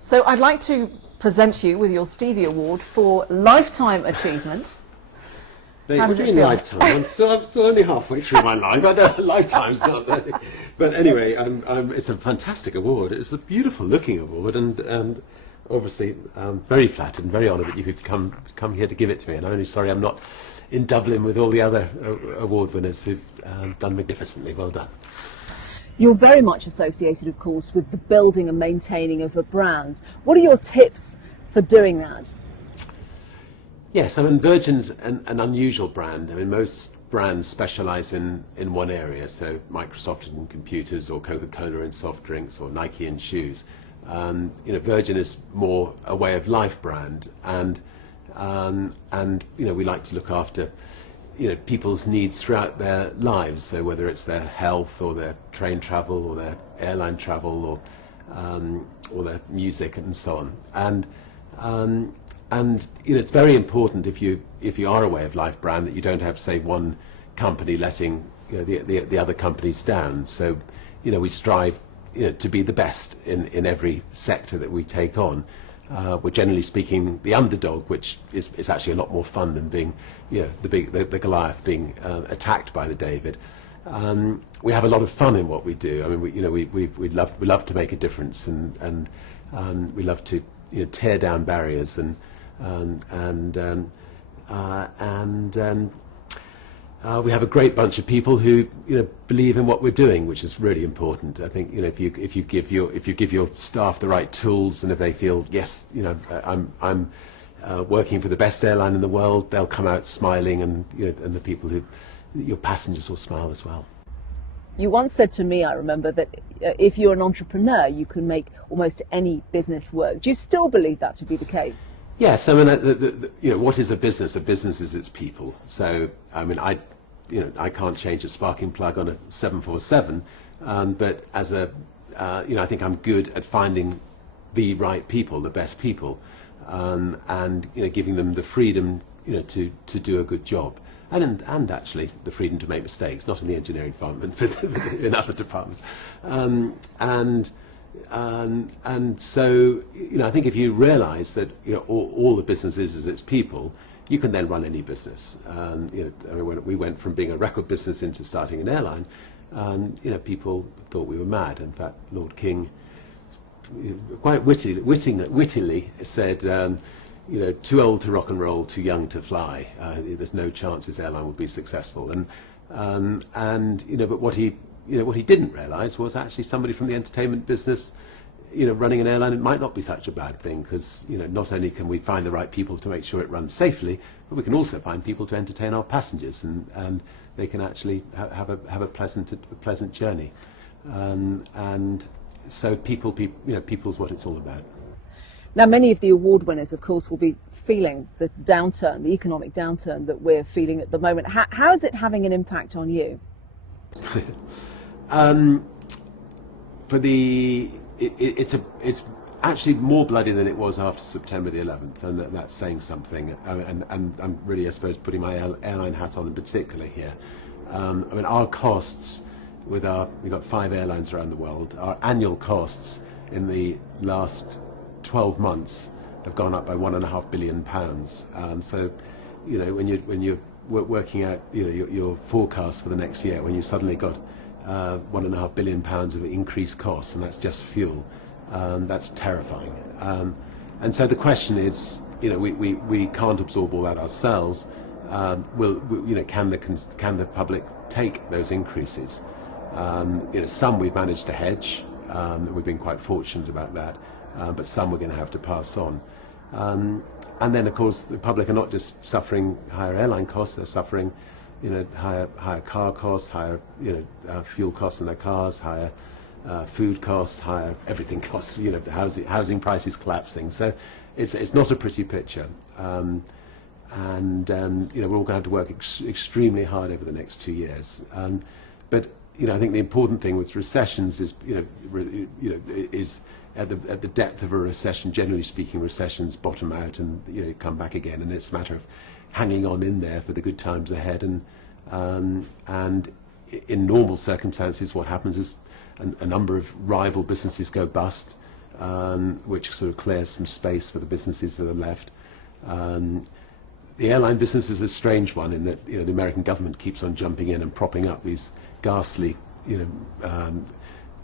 So I'd like to present you with your Stevie Award for Lifetime Achievement. How does it mean feel? lifetime? I'm still only halfway through my life. I know lifetime's not really. But anyway, it's a fantastic award. It's a beautiful looking award, and obviously I'm very flattered and very honoured that you could come here to give it to me. And I'm only sorry I'm not in Dublin with all the other award winners who've done magnificently. Well done. You're very much associated, of course, with the building and maintaining of a brand. What are your tips for doing that? Yes, I mean, Virgin's an unusual brand. I mean, most brands specialise in one area, so Microsoft in computers, or Coca-Cola in soft drinks, or Nike in shoes. Virgin is more a way of life brand, and we like to look after people's needs throughout their lives. So whether it's their health, or their train travel, or their airline travel, or their music, and so on. And it's very important if you are a way of life brand that you don't have, say, one company letting the other companies down. So we strive to be the best in every sector that we take on. We're generally speaking the underdog, which is actually a lot more fun than being the Goliath being attacked by the David. We have a lot of fun in what we do. I mean, we love to make a difference, and we love to tear down barriers, and we have a great bunch of people who believe in what we're doing, which is really important. I think if you give your staff the right tools, and if they feel, yes, I'm working for the best airline in the world, they'll come out smiling, and the people your passengers will smile as well. You once said to me, I remember, that if you're an entrepreneur, you can make almost any business work. Do you still believe that to be the case? Yes, I mean, what is a business? A business is its people. So, I mean, I can't change a sparking plug on a 747, but as I think I'm good at finding the right people, the best people, and giving them the freedom, to do a good job. And actually the freedom to make mistakes, not in the engineering department, but in other departments. And so, I think if you realise that all the business is its people, you can then run any business. When we went from being a record business into starting an airline, people thought we were mad. In fact, Lord King quite wittily said, too old to rock and roll, too young to fly. There's no chance his airline will be successful. But what he didn't realise was actually somebody from the entertainment business, running an airline, it might not be such a bad thing, because not only can we find the right people to make sure it runs safely, but we can also find people to entertain our passengers, and they can actually have a pleasant journey. And so people's what it's all about. Now, many of the award winners, of course, will be feeling the downturn, the economic downturn that we're feeling at the moment. How is it having an impact on you? It's actually more bloody than it was after September the 11th, and that's saying something. And I'm really, I suppose, putting my airline hat on in particular here. Our costs we've got 5 airlines around the world. Our annual costs in the last 12 months have gone up by £1.5 billion. So, when you're working out your forecast for the next year, when you suddenly got £1.5 billion of increased costs, and that's just fuel, that's terrifying. And so the question is, we can't absorb all that ourselves. Can the public take those increases? Some we've managed to hedge. We've been quite fortunate about that. But some we're going to have to pass on. And then, of course, the public are not just suffering higher airline costs; they're suffering, higher car costs, higher, fuel costs in their cars, higher food costs, higher everything costs. The housing prices collapsing. So it's not a pretty picture. We're all going to have to work extremely hard over the next 2 years. But I think the important thing with recessions is, is at the depth of a recession. Generally speaking, recessions bottom out and come back again, and it's a matter of hanging on in there for the good times ahead. And in normal circumstances, what happens is a number of rival businesses go bust. which sort of clears some space for the businesses that are left. The airline business is a strange one in that the American government keeps on jumping in and propping up these ghastly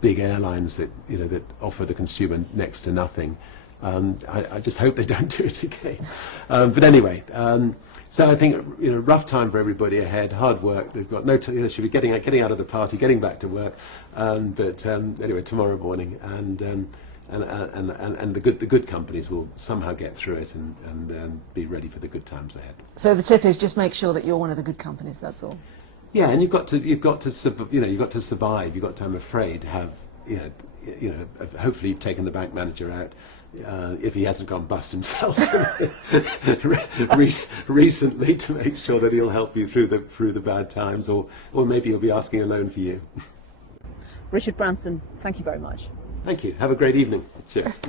big airlines that that offer the consumer next to nothing. I just hope they don't do it again. But anyway, so I think rough time for everybody ahead. Hard work. They've got no. They should be getting out of the party, getting back to work. But anyway, tomorrow morning, and the good companies will somehow get through it and be ready for the good times ahead. So the tip is just make sure that you're one of the good companies. That's all. Yeah, and you've got to survive. You've got to, I'm afraid, have hopefully you've taken the bank manager out, if he hasn't gone bust himself recently, to make sure that he'll help you through the bad times, or maybe he'll be asking a loan for you. Richard Branson, thank you very much. Thank you. Have a great evening. Cheers.